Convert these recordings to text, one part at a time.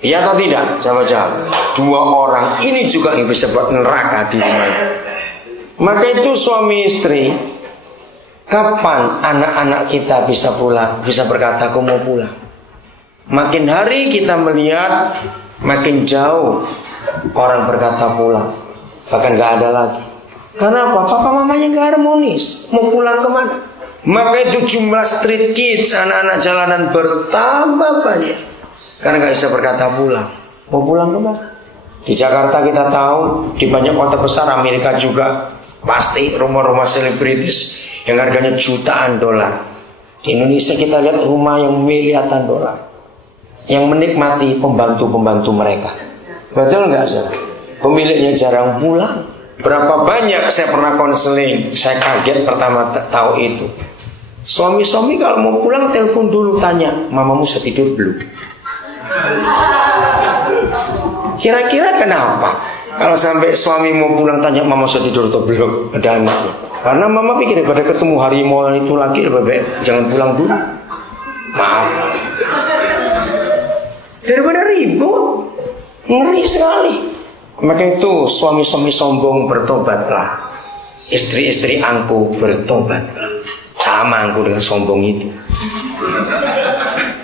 Iya atau tidak? Sama jawab. Dua orang ini juga yang bisa buat neraka di rumah. Maka itu suami istri, kapan anak-anak kita bisa pulang, bisa berkata aku mau pulang? Makin hari kita melihat makin jauh orang berkata pulang, bahkan gak ada lagi. Karena apa? Papa mamanya gak harmonis. Mau pulang kemana? Maka itu jumlah street kids, anak-anak jalanan bertambah banyak. Karena gak bisa berkata pulang. Mau pulang kemana? Di Jakarta kita tahu, di banyak kota besar Amerika juga pasti rumah-rumah selebritis yang harganya jutaan dolar. Di Indonesia kita lihat rumah yang miliaran dolar, yang menikmati pembantu-pembantu mereka. Betul nggak sih? Pemiliknya jarang pulang. Berapa banyak saya pernah konseling, saya kaget pertama tahu itu. Suami-suami kalau mau pulang telepon dulu tanya, mamamu sudah tidur belum? Kira-kira kenapa? Kalau sampai suami mau pulang tanya mama sudah tidur atau belum, ada anaknya. Karena mama pikir daripada ketemu harimau itu lagi lebih baik jangan pulang dulu. Maaf. Daripada ribut, ngeri sekali. Maka itu suami-suami sombong bertobatlah, istri-istri angkuh bertobatlah. Sama angkuh dengan sombong itu.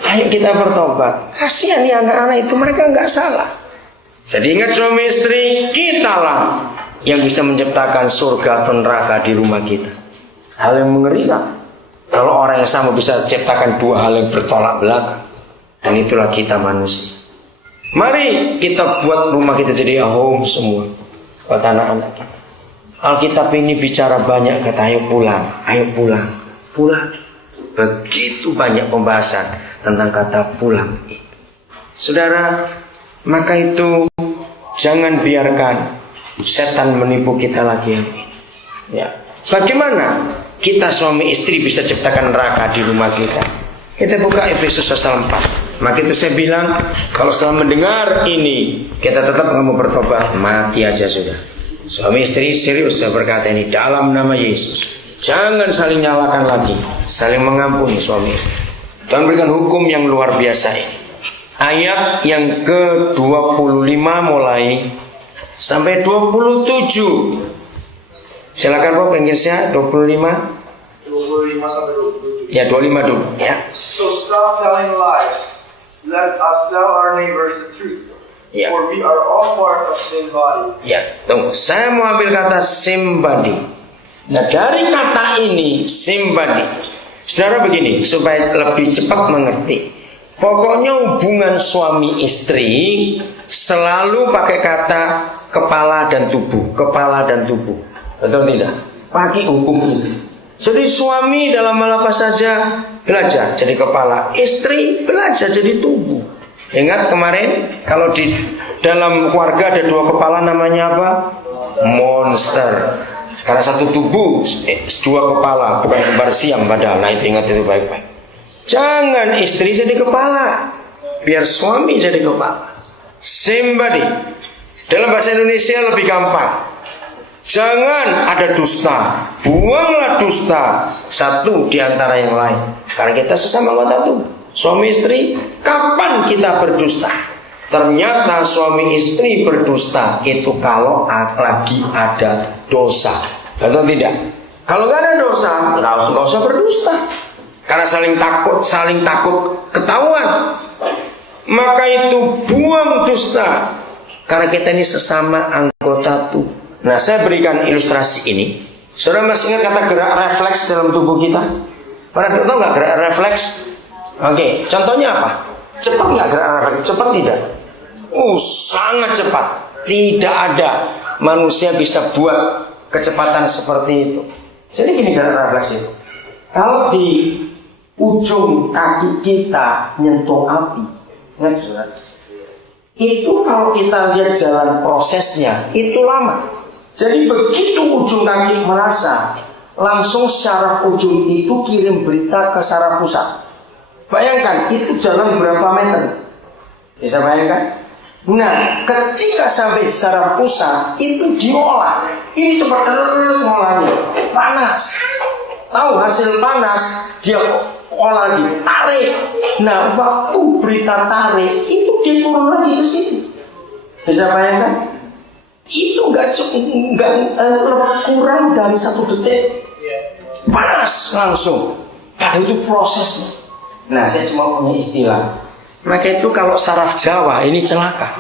Ayo kita bertobat. Kasihan nih anak-anak itu, mereka nggak salah. Jadi ingat suami istri, kitalah yang bisa menciptakan surga atau neraka di rumah kita. Hal yang mengerikan kalau orang yang sama bisa ciptakan dua hal yang bertolak belakang. Dan itulah kita manusia. Mari kita buat rumah kita jadi home semua buat anak-anak kita. Alkitab ini bicara banyak, kata ayo pulang, ayo pulang, pulang. Begitu banyak pembahasan tentang kata pulang. Saudara, maka itu jangan biarkan setan menipu kita lagi. Ya. Bagaimana kita suami istri bisa ciptakan neraka di rumah kita? Kita buka Efesus pasal 4. Maka itu saya bilang, kalau setelah mendengar ini kita tetap nggak mau bertobat, mati aja sudah. Suami istri serius saya berkata ini dalam nama Yesus. Jangan saling nyalakan lagi, saling mengampuni suami istri. Tuhan berikan hukum yang luar biasa ini. Ayat yang ke-25 mulai sampai 27. Silakan Pak Inggrisnya 25 sampai 27. Ya 25 dulu ya. So stop telling lies. Let us tell our neighbors the truth. Ya. For we are all part of same body. Ya, tunggu. Saya mau ambil kata same body. Nah dari kata ini same body, saudara begini supaya lebih cepat mengerti. Pokoknya hubungan suami istri selalu pakai kata kepala dan tubuh, kepala dan tubuh. Betul tidak? Pakai hukum itu. Jadi suami dalam hal apa saja belajar jadi kepala, istri belajar jadi tubuh. Ingat kemarin kalau di dalam keluarga ada dua kepala namanya apa? Monster. Karena satu tubuh dua kepala, bukan kembar siam padahal. Nah itu ingat itu baik-baik. Jangan istri jadi kepala, biar suami jadi kepala. Same body. Dalam bahasa Indonesia lebih gampang. Jangan ada dusta, buanglah dusta satu di antara yang lain. Karena kita sesama anggota tubuh. Suami istri, kapan kita berdusta? Ternyata suami istri berdusta itu kalau lagi ada dosa. Betul tidak? Kalau nggak ada dosa, nggak usah berdusta. Karena saling takut ketahuan. Maka itu buang dusta. Karena kita ini sesama anggota tubuh. Nah saya berikan ilustrasi ini. Saudara masih ingat kata gerak refleks dalam tubuh kita? Pernah tahu nggak gerak refleks? Oke, contohnya apa? Cepat nggak gerak refleks? Cepat tidak? Sangat cepat. Tidak ada manusia bisa buat kecepatan seperti itu. Jadi gini gerak refleks itu. Kalau di ujung kaki kita nyentuh api, ingat saudara? Itu kalau kita lihat jalan prosesnya itu lama. Jadi begitu ujung kaki merasa, langsung syaraf ujung itu kirim berita ke saraf pusat. Bayangkan itu jalan berapa meter? Bisa bayangkan? Nah, ketika sampai saraf pusat itu diolah. Ini cepat ngolahnya, panas. Tahu hasil panas dia olah lagi, tarik. Nah, waktu berita tarik itu dia turun lagi Bisa bayangkan? Itu nggak kurang dari 1 detik, panas langsung. Padahal itu prosesnya. Nah, saya cuma punya istilah. Maka itu kalau saraf Jawa ini celaka.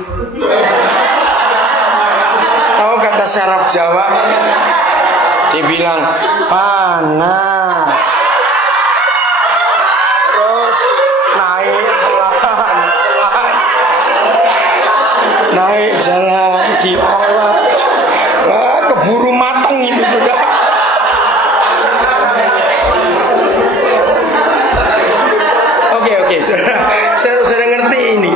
Tahu kata saraf Jawa? Dia bilang panas, terus naik pelan, naik jalan diolah, keburu matang itu sudah. Oke, saya ngerti ini.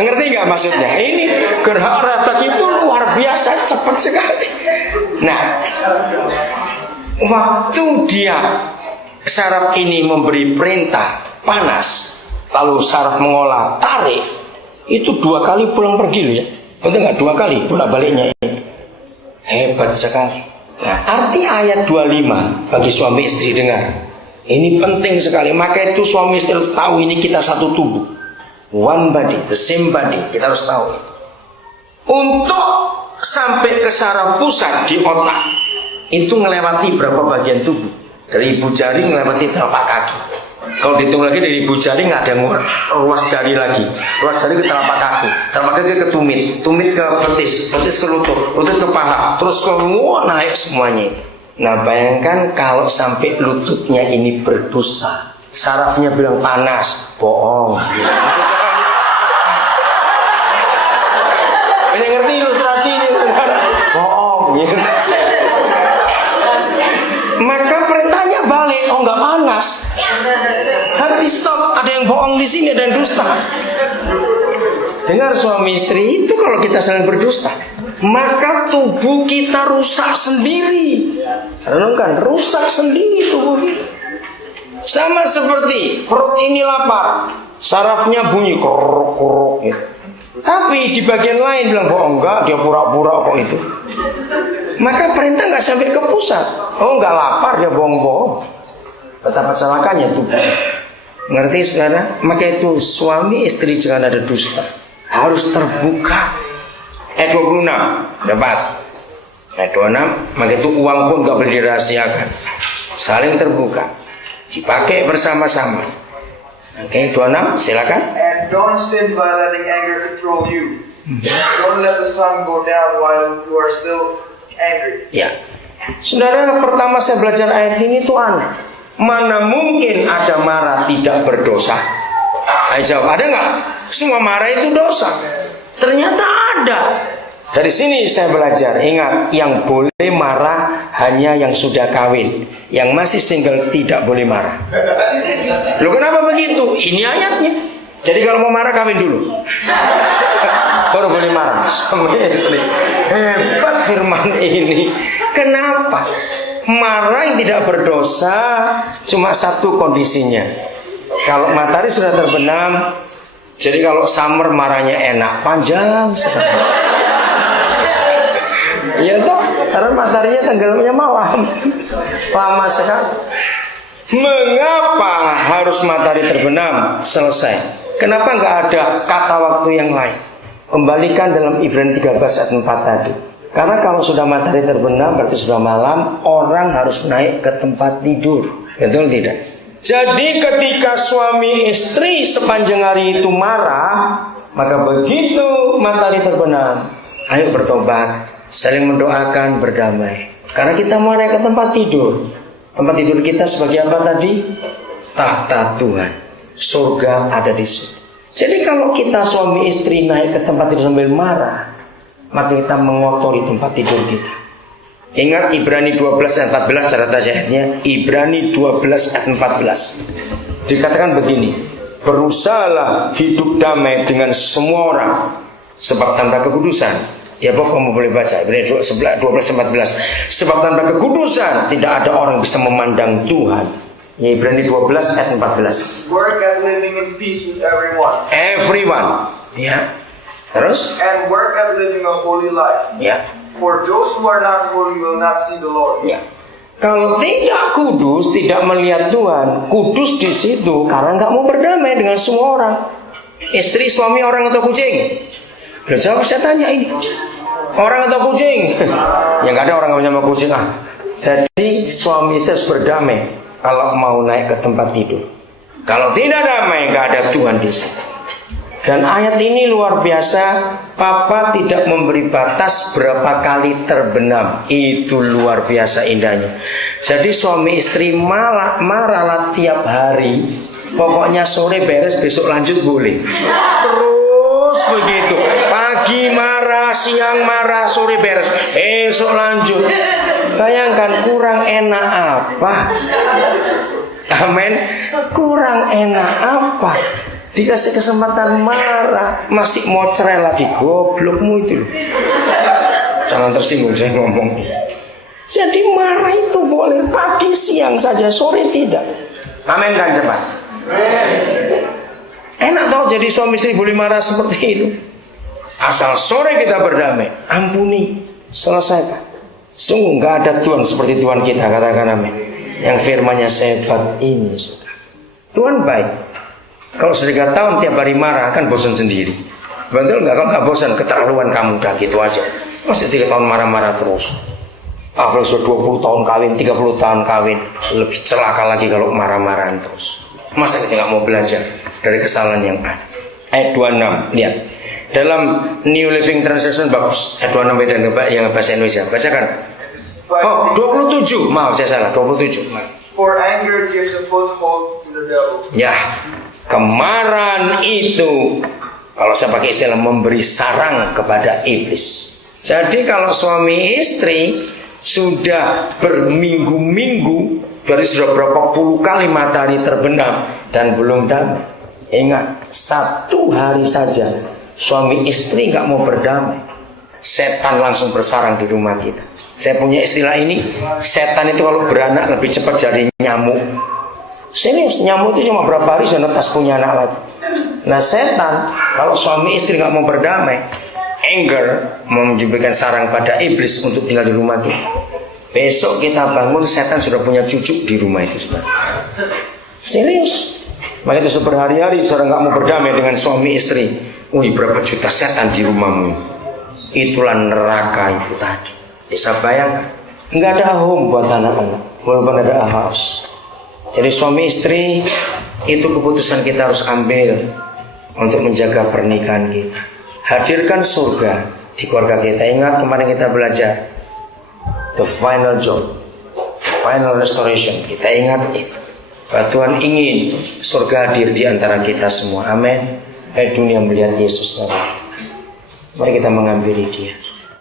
Ngerti nggak maksudnya? Ini gerak refleks itu luar biasa cepat sekali. Nah, waktu dia saraf ini memberi perintah panas, lalu saraf mengolah tarik, itu 2 kali pulang pergi loh ya. Betul nggak? 2 kali bolak baliknya ini. Hebat sekali. Nah, arti ayat 25 bagi suami istri dengar. Ini penting sekali. Maka itu suami istri harus tahu ini kita satu tubuh. One body, the same body. Kita harus tahu. Untuk sampai ke saraf pusat di otak, itu melewati berapa bagian tubuh? Dari ibu jari melewati telapak kaki. Kalau dihitung lagi dari ibu jari nggak ada ruas jari lagi. Ruas jari ke telapak kaki, telapak kaki ke tumit, tumit ke betis, betis ke lutut, lutut ke paha, terus ke naik semuanya. Nah, bayangkan kalau sampai lututnya ini berdusta, sarafnya bilang panas, bohong. Banyak ngerti ilustrasi ini, bohong. Gitu. Maka perintahnya balik, oh nggak panas. Hati stop, ada yang bohong di sini, ada yang dusta. Dengar suami istri itu kalau kita saling berdusta, maka tubuh kita rusak sendiri. Renungkan, rusak sendiri tubuh kita. Sama seperti perut ini lapar, sarafnya bunyi korok-korok gitu. Tapi di bagian lain bilang bohong, enggak, dia pura-pura kok itu. Maka perintah nggak sampai ke pusat. Oh nggak lapar, dia bohong-bohong. Betapa celakanya tubuh. Ngerti saudara? Maka itu suami istri jangan ada dusta, harus terbuka. 26 dapat. 26, maka itu uang pun nggak boleh dirahasiakan. Saling terbuka, dipakai bersama-sama. Oke, 26 silakan. And don't sin by letting anger control you. Don't let the sun go down while you are still angry. Ya, saudara, pertama saya belajar ayat ini tuh aneh. Mana mungkin ada marah tidak berdosa? Ayo jawab, ada nggak? Semua marah itu dosa. Ternyata ada. Dari sini saya belajar, ingat, yang boleh marah hanya yang sudah kawin. Yang masih single tidak boleh marah. Loh kenapa begitu? Ini ayatnya. Jadi kalau mau marah kawin dulu, baru boleh marah. Hebat firman ini. Kenapa? Marah yang tidak berdosa cuma satu kondisinya. Kalau matahari sudah terbenam, jadi kalau summer marahnya enak, panjang sekali. Iya toh, karena mataharinya tenggelamnya malam, lama sekali. Mengapa harus matahari terbenam? Selesai. Kenapa nggak ada kata waktu yang lain? Kembalikan dalam Ibrani 13 ayat 4 tadi. Karena kalau sudah matahari terbenam berarti sudah malam, orang harus naik ke tempat tidur. Betul tidak? Jadi ketika suami istri sepanjang hari itu marah, maka begitu matahari terbenam, ayo bertobat, saling mendoakan, berdamai. Karena kita mau naik ke tempat tidur. Tempat tidur kita sebagai apa tadi? Tahta Tuhan. Surga ada di situ. Jadi kalau kita suami istri naik ke tempat tidur sambil marah, maka kita mengotori tempat tidur kita. Ingat Ibrani 12 ayat 14, catat ayatnya. Ibrani 12 ayat 14. Dikatakan begini, berusahalah hidup damai dengan semua orang, sebab tanpa kekudusan, ya Bob kamu boleh baca Ibrani 12 14. Sebab tanpa kekudusan tidak ada orang bisa memandang Tuhan. Ya Ibrani 12 ayat 14. Work at living in peace with everyone. Everyone. Ya. Terus? And work at living a holy life. Ya. For those who are not holy will not see the Lord. Ya. Kalau tidak kudus, tidak melihat Tuhan, kudus di situ karena nggak mau berdamai dengan semua orang. Istri, suami, orang atau kucing? Loh, jawab, saya tanya ini. Orang atau kucing? Ya nggak ada orang yang sama kucing. Jadi suami saya harus berdamai kalau mau naik ke tempat tidur. Kalau tidak damai, nggak ada Tuhan di situ. Dan ayat ini luar biasa. Papa tidak memberi batas berapa kali terbenam. Itu luar biasa indahnya. Jadi suami istri marahlah tiap hari. Pokoknya sore beres, besok lanjut boleh. Terus begitu. Pagi marah, siang marah, sore beres, besok lanjut. Bayangkan kurang enak apa? Amin. Kurang enak apa? Dikasih kesempatan marah, masih mau cerai lagi, goblokmu itu. Jangan tersinggung saya ngomong. Jadi marah itu boleh pagi, siang saja, sore tidak. Amin kan cepat. Enak tau jadi suami istri boleh marah seperti itu. Asal sore kita berdamai, ampuni, selesaikan. Sungguh nggak ada Tuhan seperti Tuhan kita, katakan amin. Yang firman-Nya sehebat ini, saudara. Tuhan baik. Kalau sudah 3 tahun tiap hari marah, kan bosan sendiri. Betul nggak? Kalau nggak bosan, keterlaluan kamu udah gitu aja. Masih 3 tahun marah-marah terus. Kalau sudah 20 tahun kawin, 30 tahun kawin, lebih celaka lagi kalau marah-marahan terus. Masa kita nggak mau belajar dari kesalahan yang ada? Ayat 26, lihat. Dalam New Living Translation bagus. Ayat 26 beda yang bahasa Indonesia. Bacakan. Oh, 27. Maaf, saya salah. 27. For anger gives a foothold to the devil. Ya, kemarahan itu, kalau saya pakai istilah, memberi sarang kepada iblis. Jadi kalau suami istri sudah berminggu-minggu, berarti sudah berapa puluh kali matahari terbenam dan belum damai. Ingat, 1 hari saja suami istri nggak mau berdamai, setan langsung bersarang di rumah kita. Saya punya istilah ini, setan itu kalau beranak lebih cepat jadi nyamuk. Serius, nyamuk itu cuma berapa hari sudah netas punya anak lagi. Nah setan, kalau suami istri nggak mau berdamai, anger menjadikan sarang pada iblis untuk tinggal di rumah kita. Besok kita bangun, setan sudah punya cucu di rumah itu, saudara. Serius. Makanya itu berhari-hari saudara nggak mau berdamai dengan suami istri. Wih, berapa juta setan di rumahmu. Itulah neraka itu tadi. Bisa bayangkan, nggak ada home buat anak-anak, walaupun ada house. Jadi suami istri itu keputusan kita harus ambil untuk menjaga pernikahan kita. Hadirkan surga di keluarga kita. Ingat kemarin kita belajar the final job, final restoration. Kita ingat itu. Bahwa Tuhan ingin surga hadir di antara kita semua. Amin. Dunia melihat Yesus. Mari kita menghampiri Dia.